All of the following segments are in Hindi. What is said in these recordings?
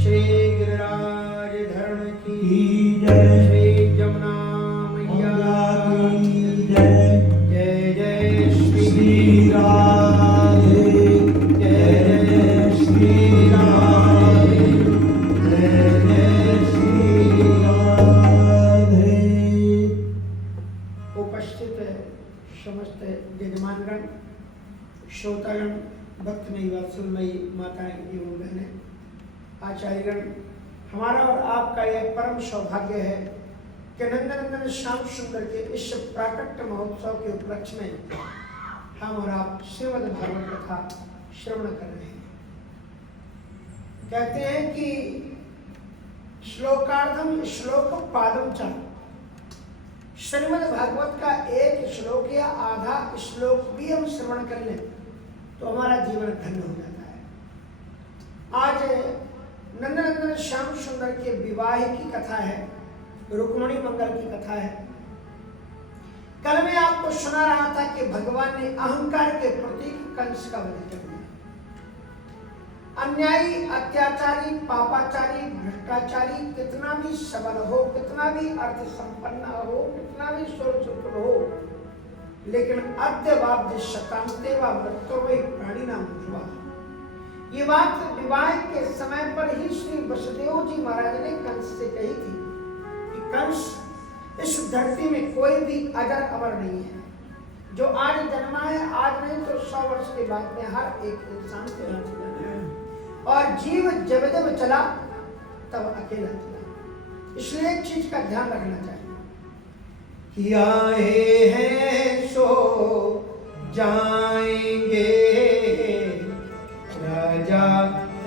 श्री गिरिराज धरण की जय। श्री जमुना मैया की जय। जय जय श्री राधे। जय जय श्री राधे। जय जय श्री राधे। उपस्थित समस्त यजमानगण, श्रोतागण, भक्तमयी वात्सल्यमयी माताएं एवं बहनें, आचार्यगण, हमारा और आपका यह परम सौभाग्य है कि नंदनंदन श्याम सुंदर के इस प्राकट्य महोत्सव के उपलक्ष्य में हम और आप श्रीमद् भागवत कथा श्रवण कर रहे हैं। कहते हैं कि श्लोकार्धम श्लोक पादम च, श्रीमद् भागवत का एक श्लोक या आधा श्लोक भी हम श्रवण कर लें तो हमारा जीवन धन्य हो जाता है। आज नंदनंदन श्याम सुंदर के विवाह की कथा है, रुक्मिणी मंगल की कथा है। कल मैं आपको सुना रहा था कि भगवान ने अहंकार के प्रतीक कंस का वध कर दिया। अन्यायी, अत्याचारी, पापाचारी, भ्रष्टाचारी कितना भी सबल हो, कितना भी अर्थ संपन्न हो, कितना भी सुरक्षित हो, लेकिन अद्यवाब्द शतांते व मृत्यु में प्राणी नाम हुआ। ये बात विवाह के समय पर ही श्री वसुदेव जी महाराज ने कंस से कही थी कि कंस, इस धरती में कोई भी अजर अमर नहीं है। जो आज जन्मा है, आज नहीं तो 100 वर्ष के बाद में हर एक इंसान को यहाँ जाना है। और जीव जब जब चला तब अकेला चला। इसलिए एक चीज का ध्यान रखना चाहिए कि आए हैं सो जाएंगे, राजा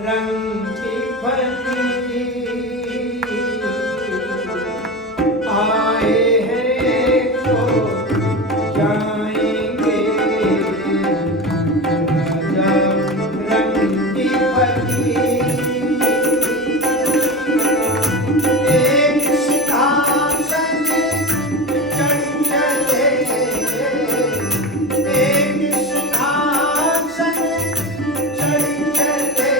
रंग की फली। आए हैं सो जाएंगे, राजा रंग की फली। एक सिंहासन चढ़ चले, एक सिंहासन चढ़ चले,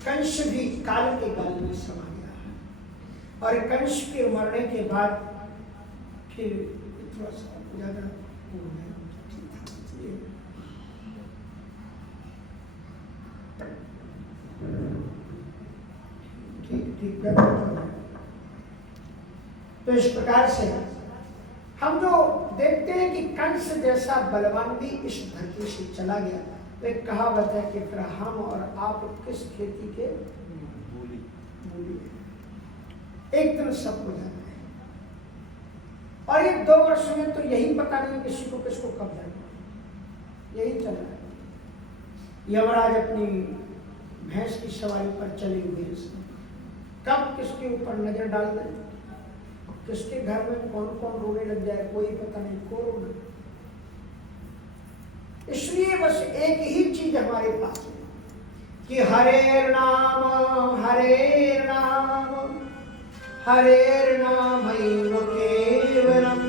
कंस भी काल के गाल में समा गया और कंस के मरने के बाद फिर थोड़ा सा ज्यादा ठीक तो इस प्रकार से हम जो देखते हैं कि कंस जैसा बलवान भी इस धरती से चला गया। तो एक कहावत है कि फिर हम और आप किस खेती के मूली एक दिन सबको जाना है। और ये 2 वर्ष में तो यही पता नहीं किसी को किसको कब जाना, यही चल रहा है। यमराज अपनी भैंस की सवारी पर चले हुए हैं, कब किसके ऊपर नजर डाल दें, किसके घर में कौन कौन रोने लग जाए कोई पता नहीं, कोरोना। इसलिए बस एक ही चीज हमारे पास है कि हरेर नाम हरेर नाम हरेर नाम केवलम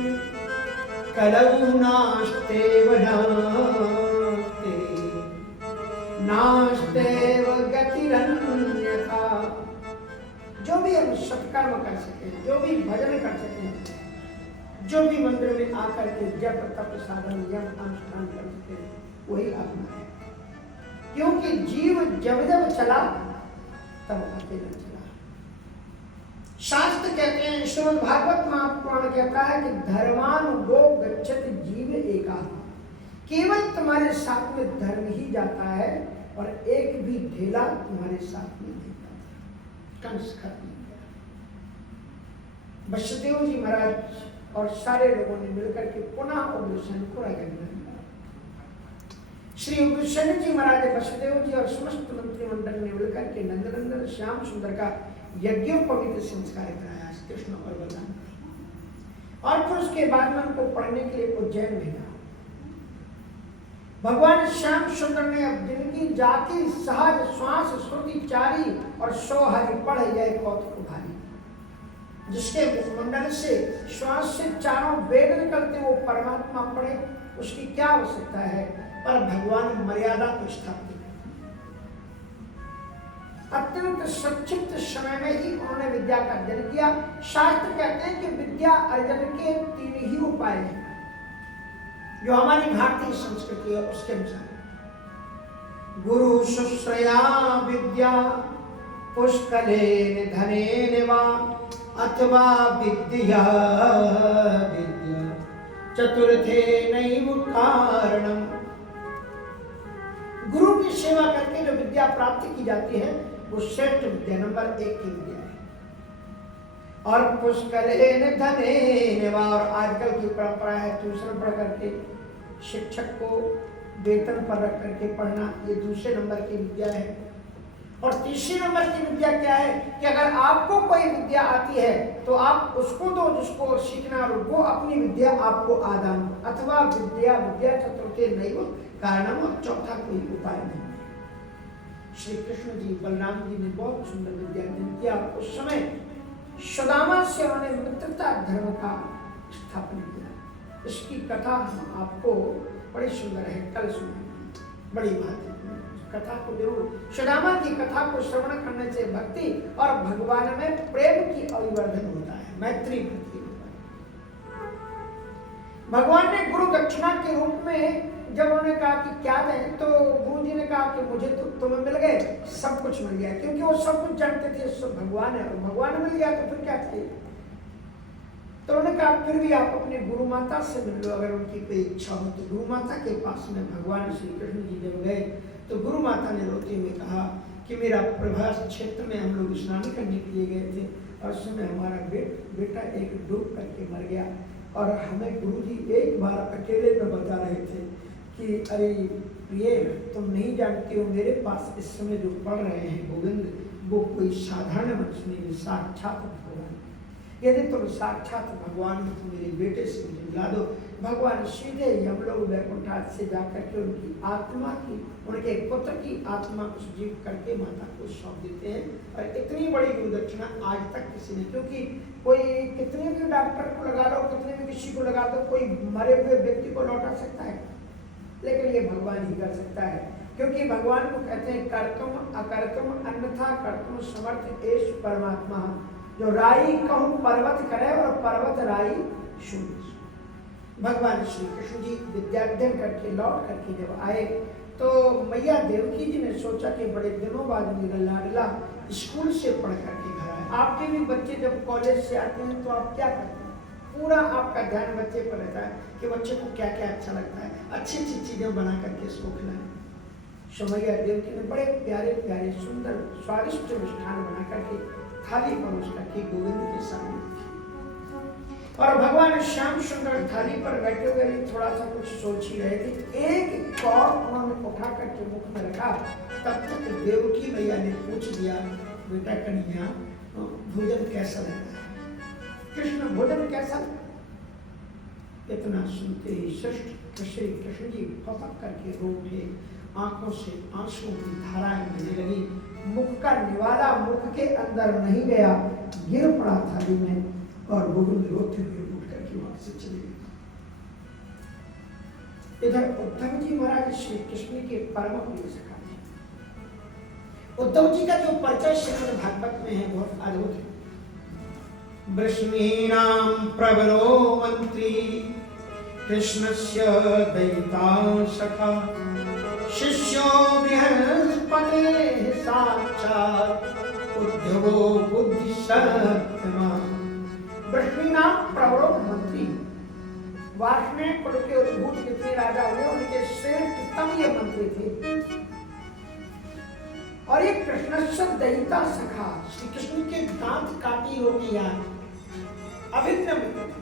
कलौ नास्तेव नास्ते नास्तेव गतिरन्यथा। जो भी हम सत्कर्म कर सके, जो भी भजन कर सके, जो भी मंदिर में आकर के जप तप साधन यम अनुष्ठान कर सके, वही अपना है। क्योंकि जीव जब जब चला तब अकेला चला। शास्त्र कहते हैं, श्रीमद् भागवत महापुराण कहता है कि धर्मान गो गच्छत जीव एका। केवल तुम्हारे साथ में धर्म ही जाता है और एक भी ढेला तुम्हारे साथ में नहीं जाता। कंस खत्म हो गया। वसुदेव जी महाराज और सारे लोगों ने मिलकर के पुनः उग्रसेन को रगड़ना। श्री उग्रसेन जी महाराज वसुदेव जी और समस्त मंत्रिमंडल ने मिलकर के नंदनंदन श्याम सुंदर का यज्ञोपवीत संस्कार कराया, कृष्ण और बलराम। और फिर उसके बाद में उनको पढ़ने के लिए उज्जैन भेजा। भगवान श्याम सुंदर ने अब जिनकी जाति सहज श्वास श्रुति चारी और 100 हरि पढ़ जाए कौतुक भारी। जिसके मुखमंडल से श्वास से चारों वेद निकलते वो परमात्मा पढ़े, उसकी क्या आवश्यकता है। पर भगवान मर्यादा को स्थापित अत्यंत संक्षिप्त समय में ही उन्होंने विद्या का अर्जन किया। शास्त्र कहते हैं कि विद्या अर्जन के 3 ही उपाय हैं जो हमारी भारतीय संस्कृति है उसके अनुसार। गुरु शुश्रया विद्या पुष्कलेन धनेन वा अथवा विद्या विद्या चतुर्थे नैव कारणम। गुरु की सेवा करके जो विद्या प्राप्त की जाती है वो श्रेष्ठ विद्या नंबर 1 की विद्या है। और पुष्कलेन धनेन वा, और आजकल की परंपरा है ट्यूशन पढ़ करके शिक्षक को वेतन पर रख करके पढ़ना, ये दूसरे नंबर की विद्या है। और तीसरे नंबर की विद्या क्या है कि अगर आपको कोई विद्या आती है तो आप उसको दो जिसको सीखना, और वो अपनी विद्या आपको आदान दो। अथवा विद्या विद्या चतुर्थे नैव कारणम, और चौथा कोई उपाय नहीं है। श्री कृष्ण जी बलराम जी ने बहुत सुंदर विद्या किया। उस समय सुदामा से उन्होंने मित्रता धर्म का स्थापन किया। इसकी कथा हम आपको बड़ी सुंदर है, कल सुनाएंगे, बड़ी महत्वपूर्ण कथा को जरूर। सुदामा की कथा को श्रवण करने से भक्ति और भगवान में प्रेम की अभिवर्धन होता है, मैत्री भक्ति होता है। भगवान ने गुरु दक्षिणा के रूप में जब उन्होंने कहा कि क्या दें, तो गुरु जी ने कहा कि मुझे तो तुम्हें मिल गए, सब कुछ मिल गया, क्योंकि वो सब कुछ जानते थे सब भगवान है, और भगवान मिल गया तो फिर क्या चाहिए। तो उन्होंने कहा फिर भी आप अपने गुरु माता से मिल लो अगर उनकी कोई इच्छा हो। तो गुरु माता के पास में भगवान श्री कृष्ण जी जब गए तो गुरु माता ने रोते हुए कहा कि मेरा प्रभास क्षेत्र में हम लोग स्नान करने के लिए गए थे और उस समय हमारा बेटा एक डूब करके मर गया, और हमें गुरु जी एक बार अकेले में बता रहे थे कि अरे ये तुम नहीं जानते हो, मेरे पास इस समय जो पढ़ रहे हैं गोविंद, वो कोई साधारण मनुष्य नहीं, साक्षात भगवान। यदि तुम साक्षात भगवान हो तो मेरे बेटे से मुझे मिला दो। भगवान सीधे यमलोक वैकुंठ से जाकर के उनकी आत्मा की, उनके पुत्र की आत्मा को सजीव करके माता को सौंप देते हैं। और इतनी बड़ी गुरु दक्षिणा आज तक किसी ने, क्योंकि कोई कितने भी डॉक्टर को लगा लो, कितने भी किसी को लगा दो, कोई मरे हुए व्यक्ति को लौटा सकता है, लेकिन ये भगवान ही कर सकता है। क्योंकि भगवान को कहते हैं कर्तुम अकर्तुम अन्यथा कर्तुम समर्थ एष परमात्मा। जो राई कहूं पर्वत करे और पर्वत राई सुन। भगवान श्री कृष्ण जी विद्याध्ययन करके लौट करके जब आए तो मैया देवकी जी ने सोचा कि बड़े दिनों बाद मेरा लाडला स्कूल से पढ़ करके घर आए। आपके भी बच्चे जब कॉलेज से आते हैं तो आप क्या करते हैं, पूरा आपका ध्यान बच्चे पर रहता है कि बच्चे को क्या क्या अच्छा लगता है, अच्छी अच्छी चीजें बना करके इसको खिलाएं। मैया देवकी ने बड़े प्यारे प्यारे सुंदर स्वादिष्ट मिष्ठान बना करके थाली परोस करके गोविंद के सामने, और भगवान श्याम सुंदर थाली पर बैठे हुए थोड़ा सा कुछ सोच ही रहे थे। एक कौर उन्होंने उठा करके मुख में रखा, तब तक देवकी मैया ने पूछ दिया, बेटा कन्हैया भोजन कैसा लगता है, कृष्ण भोजन कैसा। इतना सुनते ही श्रेष्ठ श्री कृष्ण जी फपक करके रो उठे, आंखों से आंसुओं की धाराएं बहने लगी, मुख का निवाला मुख के अंदर नहीं गया, गिर पड़ा थाली में, और गोविंद रोते हुए उठ करके वहां से चले गए। इधर उद्धव जी महाराज श्री कृष्ण के परम प्रिय सखा थे। उद्धव जी का जो परिचय श्रीमद् भागवत में है बहुत अद्भुत है। वृष्णीनां प्रबलो मंत्री कृष्णस्य दयिता सखा शिष्यो बृहस्पतेः साक्षात् उद्धवो बुद्धिसत्तमः। वृष्णीनां प्रबलो मंत्री, वार्ष्णेय कुल के उद्भूत जितने राजा हुए उनके श्रेष्ठतम ये मंत्री थे। और ये कृष्णस्य दयिता सखा, श्री कृष्ण के दांत काटी रोटी याद अभिन्न मित्र थे।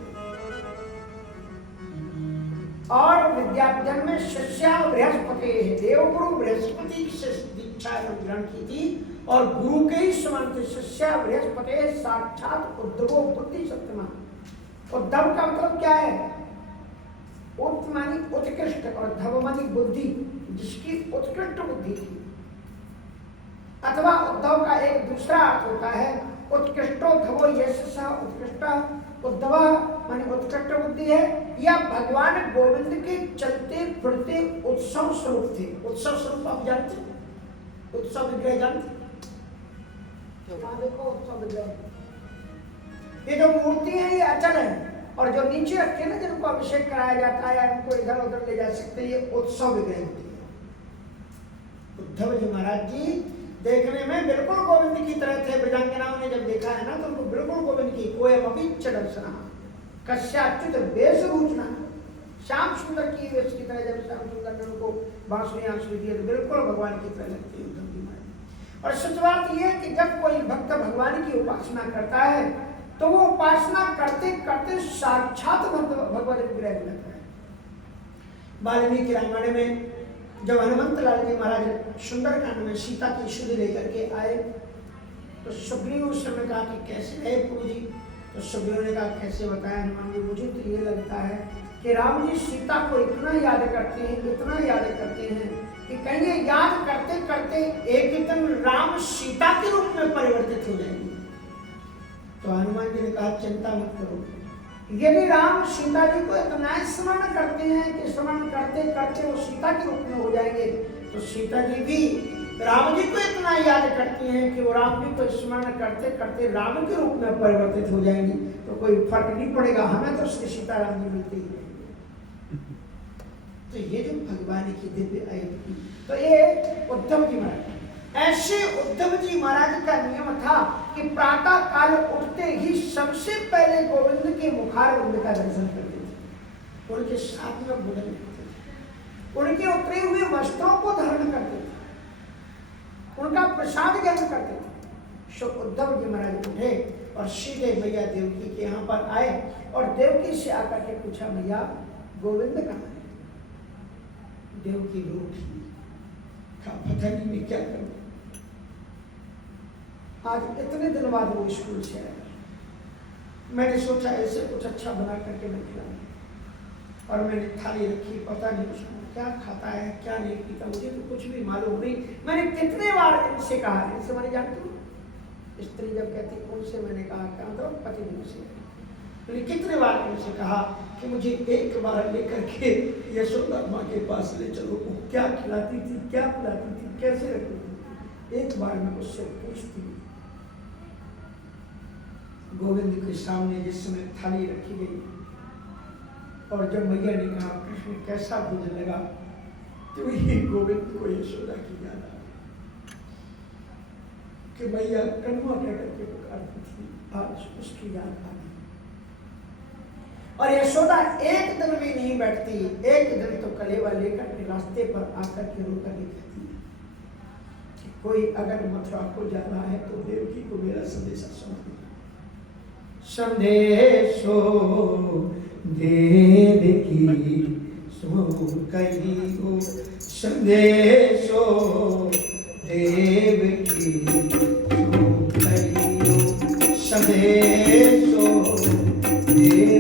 और विद्याध्ययन में शिष्या बृहस्पति, देवगुरु बृहस्पति से दीक्षा ग्रहण की थी, और गुरु के ही समान थे। शिष्या बृहस्पति साक्षात उद्धवो बुद्धि सत्तमा। उद्धव का मतलब क्या है, उत मानी उत्कृष्ट, और धव मानी बुद्धि, जिसकी उत्कृष्ट बुद्धि थी। अथवा उद्धव का एक दूसरा अर्थ होता है उत्कृष्टो धवो यशसा उत्कृष्ट। उद्धव माने उत्कृष्ट बुद्धि है, या भगवान गोविंद के चलते फिरते उत्सव स्वरूप थे। उत्सव स्वरूप आप जानते, उत्सव विग्रह जानते, वहाँ देखो उत्सव विग्रह, ये जो मूर्ति है ये अचल है, और जो नीचे रखे ना जिनको अभिषेक कराया जाता है या इनको इधर उधर ले जा सकते हैं, ये उत्सव विग्रह होती है। उद्धव जी महाराज जी देखने में बिल्कुल गोविंद की तरह थे। ब्रजांगनाओं ने जब देखा है ना तो उनको बिल्कुल गोविंद की कोयम अपिच्छ दर्शना कश्याच्युत वेश रूचना, श्याम सुंदर की वेश की तरह जब श्याम सुंदर ने उनको बांसुरी आंसुरी दिए तो बिल्कुल भगवान की तरह लगती है उद्धव जी महाराज। और सच बात यह है कि जब कोई भक्त भगवान की उपासना करता है तो वो उपासना करते करते साक्षात भगवत विग्रह लगता है। वाल्मीकि रामायण में जब हनुमंत लाल जी महाराज सुंदरकांड में सीता की शुद्धि लेकर के आए तो सुग्रीव उस समय कहा कि कैसे है प्रभु जी, तो सुग्रीव ने कहा कैसे बताया हनुमान जी, मुझे तो ये लगता है कि राम जी सीता को इतना याद करते हैं, इतना याद करते हैं कि कहीं याद करते करते एक दिन राम सीता के रूप में परिवर्तित हो जाएंगे। तो हनुमान जी ने कहा चिंता मत करो, यदि राम सीता जी को इतना स्मरण करते हैं कि स्मरण करते करते वो सीता के रूप में हो जाएंगे, तो सीता जी भी राम जी को इतना याद करती हैं कि वो राम जी को स्मरण करते करते राम के रूप में परिवर्तित हो जाएंगी, तो कोई फर्क नहीं पड़ेगा, हमें तो श्री सीताराम जी मिलते ही रहेंगे। तो ये जो भगवान की दिव्य आयत की, तो ये उद्धव जी महाराज, ऐसे उद्धव जी महाराज का नियम था कि प्रातः काल उठते ही सबसे पहले गोविंद के मुखारविंद का दर्शन करते थे, उनके साथ में भोजन करते थे, उनके उतरे हुए वस्त्रों को धारण करते थे, उनका प्रसाद ग्रहण करते थे। सो उद्धव जी महाराज उठे और सीधे मैया देवकी के यहाँ पर आए और देवकी से आकर के पूछा मैया गोविंद कहाँ है? देवकी रूठी, पता नहीं मैं क्या करूं। आज इतने दिन बाद वो स्कूल से आया, मैंने सोचा ऐसे कुछ अच्छा बना करके मैं खिलाऊं, और मैंने थाली रखी, पता नहीं उसको क्या खाता है क्या नहीं पीता, मुझे तो कुछ भी मालूम नहीं। मैंने कितने बार इनसे कहा, इनसे मैंने जानती हूँ स्त्री जब कहती उनसे मैंने कहा क्या मतलब पति से, मैंने कितने बार इनसे कहा कि मुझे एक बार लेकर के यशोदा माँ के पास ले चलो, वो क्या खिलाती थी क्या पिलाती थी कैसे रखती थी, एक बार मैं उससे पूछती। गोविंद के सामने जिस समय थाली रखी गई और जब मैया ने कहा कृष्ण कैसा भोजन लगा, तो ये गोविंद को यशोदा की याद आ कि मैया कन्वा कहकर के पुकारती थी, आज उसकी याद आ गई। और यशोदा एक दिन भी नहीं बैठती, एक दिन तो कलेवा लेकर के रास्ते पर आकर के रोकर के कहती है कि कोई अगर मथुरा को जाना है तो देवकी को मेरा संदेशा सुना। संदेशो देवकी सो कहियो, संदेशो देवकी सो कहियो, संदेश